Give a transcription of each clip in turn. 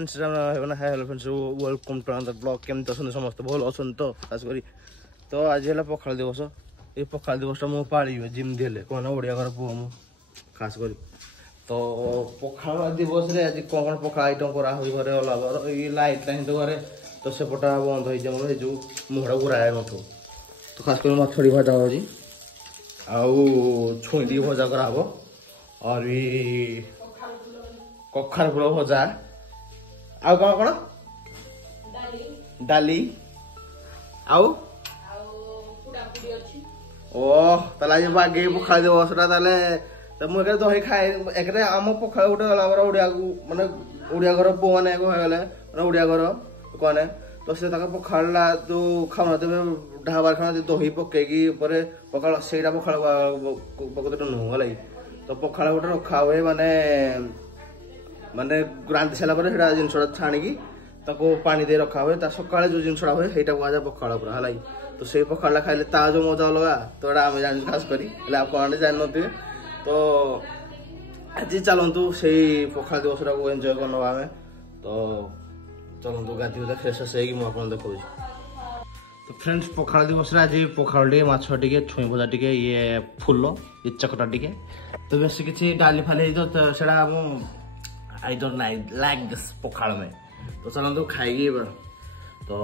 friends hello friends welcome to another blog केमती अच्छा समस्त भल अच्छा तो खास करी तो आज है पखाल दिवस ये पखाल दिवस मु पाड़ी जिमती हेल्ले कौन ओडिया घर पुओ मु खास करी तो पखाल दिवस रे आज कौन पखाल आइटम करा हुई घरे अलावा ये लाइट नहीं तो घरे तो सेपटा बंद हो जाए जो मुहड़ा गुराए मठू तो खास कर मछड़ी भजा हो छुई टी भजा कराब और भी कखार फूल भजा आउ कौन कौन डाली आउ ओह ताले आज बागे पखाल दिवस तो मुझे दही खाए एक आम पखाल गोटे गला ओडिया माने ओडिया घर पु मैंने गले ओडिया घर कौन तो से पखाड़ा तो खाना ढाबार खाना दही पकईकी पखाड़ से पखाड़ पकड़ नुह गल तो पखाड़ गोटे रखा हुए माने माने रांधि सारा जिनसा छाणिकी पानी दे रखा हुए सकाଳେ जो जिनसा हुए सहीटा आज पखाड़ पूरा है तो से पखाड़ा खाइले ता जो मजा अलग तो आम जान खास करी आप जान थे तो आज चलतु से पखाड़ दिवस को एंजॉय करना आम तो चलतु गाधी फ्रेश मुझे देखा तो फ्रेंड्स पखाड़ दिवस आज पखाड़ टे माछ टे छुई भजा टे ये फुल ये चकटा टे तो बेस किसी डाली फाली तो से आई डोंट लाइक दिस पखाड़ में तो चलतु खाई तो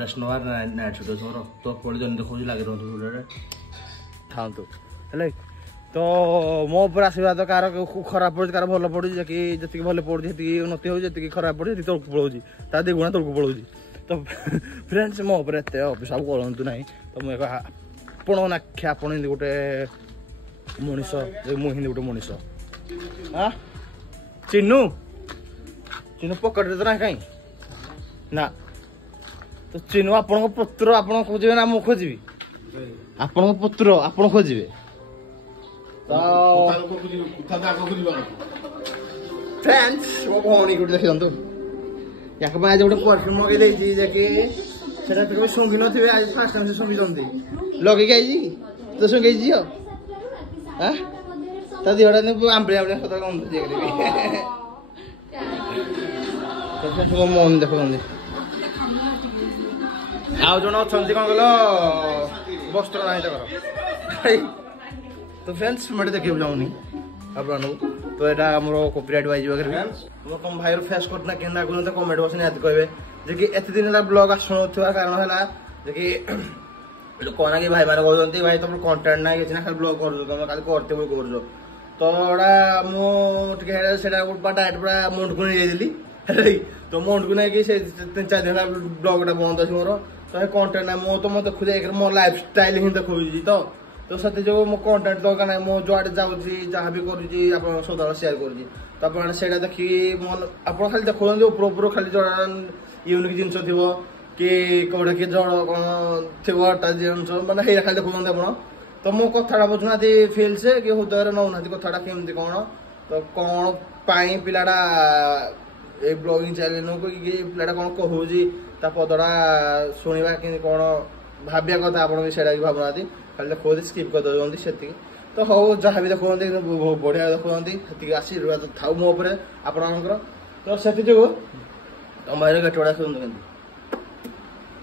रेस्ट नवा नाइट सुट मोर तो पड़ी जन देखो लगे रुँच खातु है तो मो ऊपर आशीर्वाद कार खराब पड़े कार भल पड़े जी भल पड़े जी उन्नति हो खराब पड़े तलक पलाऊँ ता दुगुणा तलक पलाऊँ तो फ्रेंड्स मो ऊपर एत अभिशाप करतु ना तो मुझे आपण नाख्या आपण गोटे मनीष मुझे गोटे मनीष हाँ चिन्नू चिन्नू पकेट तो ना कहीं ना तो चिन्नू आपण पुत्र आप खोजे ना मु खोजी आपण पुत्र आप खोजे फ्रेंड्स मो भौणी गोटे देखी दिखाँ या आज गोटे परफ्यूम लगे से शुंघी थे आज फास्ट टाइम से शुंघी लगे आई तो शुंघी झील हाँ ता दिहटा आंबड़ी आंबड़ी सदा गंध मन देख आउ जन अच्छा कौन कल वस्त्र ना तो फ्रेंड्स मैं देखा जाऊनी आप तो यहाँ आम कॉपीराइट वाइज वगैरह तुम भाई फेस कटना कि कमेंट बक्स निहत कहे जे एत दिन ब्लॉग आसुन कारण है कि कौन कि भाई मैंने कहते भाई तुम कंटेंट ना कि खाली ब्लॉग कर करते हुए कर तो मुझे डायरेक्ट पूरा मुंड को नहीं तो मुंड को नहीं 3-4 दिन ब्लॉगटा बंद अच्छे मोर तो कंटेंट ना मो तो मैं देखू मो लाइफ स्टाइल ही देखा तो से जो मो कंटेंट दरकार ना मो जो जाऊँगी जहाँ भी करुँगी सदा सेयार करुँगी तो आप देखी मन आप खाली देखते ऊपर खाली जो यूनिक जिनस थी कि कौटे कि जड़ कौन थी जिनस मैंने खाली देखते आप तो मो कथा बुझुना फिल से कि हृदय नौना कथा केमती कौन तो कौन पाई पिलाटा ये ब्लॉगिंग चैनल कि पिलाटा कौन कहूँ पदटा शुणा कि कौन भाविया कथा आप भावना खाली देखते स्किप कर दौरान से तो हो जहाँ भी देखते बढ़िया देखते आशीर्वाद था मो आपणकर तो से तुम भाई गेट गुड़ा शुणु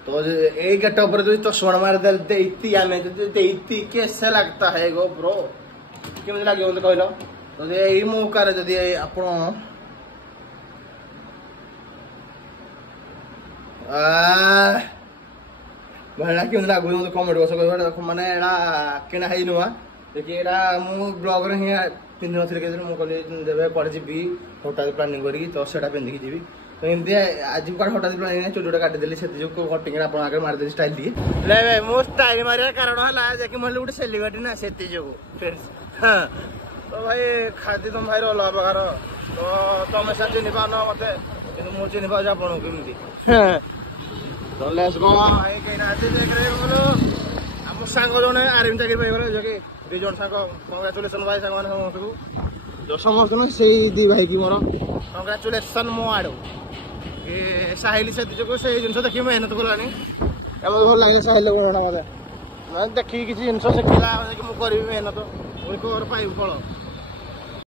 तो ये गेट पर जो चश्मा मार देती आमे देती कैसे लगता है गो ब्रो केमती लगे मत कहल तो यही मौका जदि आप भाई केमती लगुच मत कमेंट बक्स माने किणा है नुआ देखिए मु ब्लॉग रे ही पिंधि नी मुझे पड़े जी हठात प्लानिंग करी तो से पिंधिकी जी तो एमती आज हठात प्लानिंग चुटा काटिदेली से कटिंग आगे मारिदेली स्टाइल टे मो स्टाइल मारे कारण है मुझे गोटे सेलिब्रिटी ना से फ्रेंड्स हाँ तो भाई खाद्य तुम भाई अलग प्रकार तो तुम से चिन्ह पान मत कि मुझे चिन्ह पाऊँ आपको केमती तो लेट्स गो आम सांग जो आर्मी चाकरी पाइगले जो कि दुई जन सांग कंग्राचुलेसन भाई सांग समस्त जो समस्त से दी भाई की मोर कंग्राचुलेसन मो आड़ कि साहिल से से जिन देखिए मेहनत कलानी मत भल लगे साहिल गुणा मत देखिए किसी जिन शिखला कि मुझे मेहनत पाइबू फल